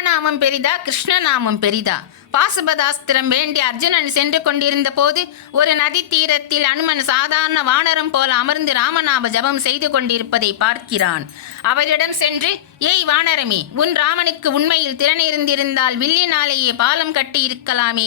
ராமநாமம் பெரிதா கிருஷ்ணநாமம் பெரிதா? பாசுபதாஸ்திரம் வேண்டி அர்ஜுனன் சென்று கொண்டிருந்த போது ஒரு நதி தீரத்தில் அனுமன் சாதாரண வானரம் போல அமர்ந்து ராமநாம ஜபம் செய்து கொண்டிருப்பதை பார்க்கிறான். அவரிடம் சென்று, ஏய் வானரமே, உன் ராமனுக்கு உண்மையில் திறன் இருந்திருந்தால் வில்லினாலேயே பாலம் கட்டி இருக்கலாமே,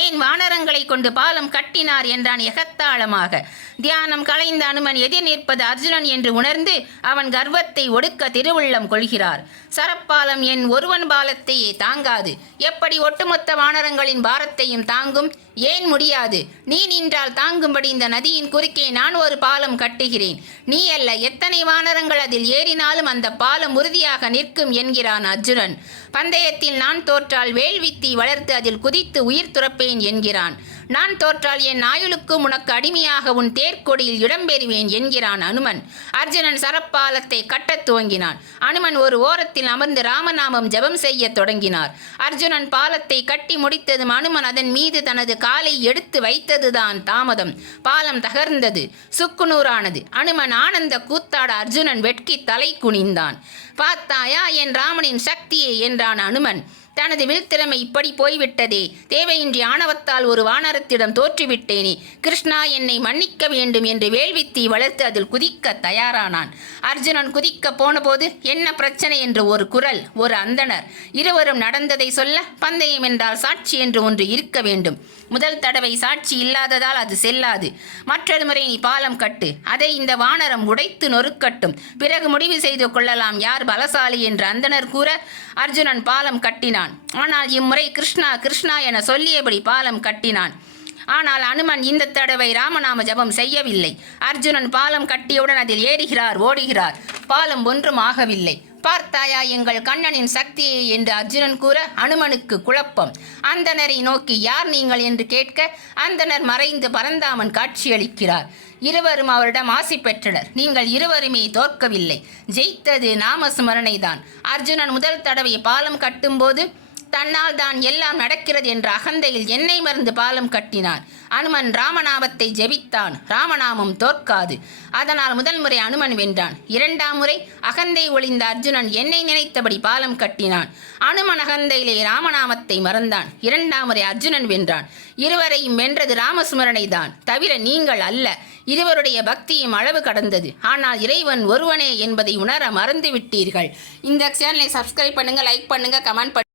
ஏன் வானரங்களை கொண்டு பாலம் கட்டினார் என்றான் எகத்தாளமாக. தியானம் கலைந்த அனுமன் எதிர் நிற்பது அர்ஜுனன் என்று உணர்ந்து அவன் கர்வத்தை ஒடுக்க திருவுள்ளம் கொள்கிறார். சரப்பாலம் என் ஒருவன் பாலத்தையே தாங்காது, எப்படி ஒட்டுமொத்த வானரங்களின் பாரத்தையும் தாங்கும்? ஏன் முடியாது? நீ நின்றால் தாங்கும்படி இந்த நதியின் குறுக்கே நான் ஒரு பாலம் கட்டுகிறேன். நீ அல்ல, எத்தனை வானரங்கள் அதில் ஏறினாலும் அந்த பாலம் உறுதியாக நிற்கும் என்கிறான் அர்ஜுனன். பந்தயத்தில் நான் தோற்றால் வேள்வித்தி வளர்த்து அதில் குதித்து உயிர் துறப்பேன் என்கிறான். நான் தோற்றால் என் ஆயுளுக்கும் உனக்கு அடிமையாக உன் தேர்க்கொடியில் இடம்பெறுவேன் என்கிறான் அனுமன். அர்ஜுனன் சரப்பாலத்தை கட்டத் துவங்கினான். அனுமன் ஒரு ஓரத்தில் அமர்ந்து ராமநாமம் ஜபம் செய்ய தொடங்கினார். அர்ஜுனன் பாலத்தை கட்டி முடித்ததும் அனுமன் அதன் மீது தனது காலை எடுத்து வைத்ததுதான் தாமதம். பாலம் தகர்ந்தது, சுக்குநூறானது. அனுமன் ஆனந்த கூத்தாட அர்ஜுனன் வெட்கி தலை குனிந்தான். பார்த்தாயா என் ராமனின் சக்தியே என்றான் அனுமன். தனது வில்திறமை இப்படி போய்விட்டதே, தேவையின்றி ஆணவத்தால் ஒரு வானரத்திடம் தோற்றுவிட்டேனே, கிருஷ்ணா என்னை மன்னிக்க வேண்டும் என்று வேள்வித்தி வளர்த்து அதில் குதிக்க தயாரானான். அர்ஜுனன் குதிக்க போனபோது என்ன பிரச்சனை என்று ஒரு குரல், ஒரு அந்தணர். இருவரும் நடந்ததை சொல்ல, பந்தயம் என்றால் சாட்சி என்று ஒன்று இருக்க வேண்டும். முதல் தடவை சாட்சி இல்லாததால் அது செல்லாது. மற்றொரு முறை நீ பாலம் கட்டு, அதை இந்த வானரம் உடைத்து நொறுக்கட்டும், பிறகு முடிவு செய்து கொள்ளலாம் யார் பலசாலி என்று அந்தணர் கூற அர்ஜுனன் பாலம் கட்டினான். ஆனால் இம்முறை கிருஷ்ணா கிருஷ்ணா என சொல்லியபடி பாலம் கட்டினான். ஆனால் அனுமன் இந்த தடவை ராமநாம ஜபம் செய்யவில்லை. அர்ஜுனன் பாலம் கட்டியவுடன் அதில் ஏறுகிறார், ஓடுகிறார். பாலம் ஒன்றும் ஆகவில்லை. பார்த்தாயா எங்கள் கண்ணனின் சக்தியை என்று அர்ஜுனன் கூற அனுமனுக்கு குழப்பம். அந்தணரை நோக்கி யார் நீங்கள் என்று கேட்க அந்தணர் மறைந்து பரந்தாமன் காட்சியளிக்கிறார். இருவரும் அவரிடம் ஆசி பெற்றனர். நீங்கள் இருவருமே தோற்கவில்லை, ஜெயித்தது நாமஸ்மரணை தான். அர்ஜுனன் முதல் தடவை பாலம் கட்டும்போது தன்னால் தான் எல்லாம் நடக்கிறது என்ற அகந்தையில் எண்ணெய் மருந்து பாலம் கட்டினான். அனுமன் ராமநாமத்தை ஜெபித்தான். ராமநாமம் தோற்காது. அதனால் முதல் முறை அனுமன் வென்றான். இரண்டாம் முறை அகந்தை ஒளிந்த அர்ஜுனன் எண்ணெய் நினைத்தபடி பாலம் கட்டினான். அனுமன் அகந்தையிலே ராமநாமத்தை மறந்தான். இரண்டாம் முறை அர்ஜுனன் வென்றான். இருவரையும் வென்றது ராமஸ்மரணை தான், தவிர நீங்கள் அல்ல. இருவருடைய பக்தியும் அளவு கடந்தது. ஆனால் இறைவன் ஒருவனே என்பதை உணர மறந்து விட்டீர்கள். இந்த சேனலை சப்ஸ்கிரைப் பண்ணுங்க, லைக் பண்ணுங்க, கமெண்ட் பண்ணுங்க.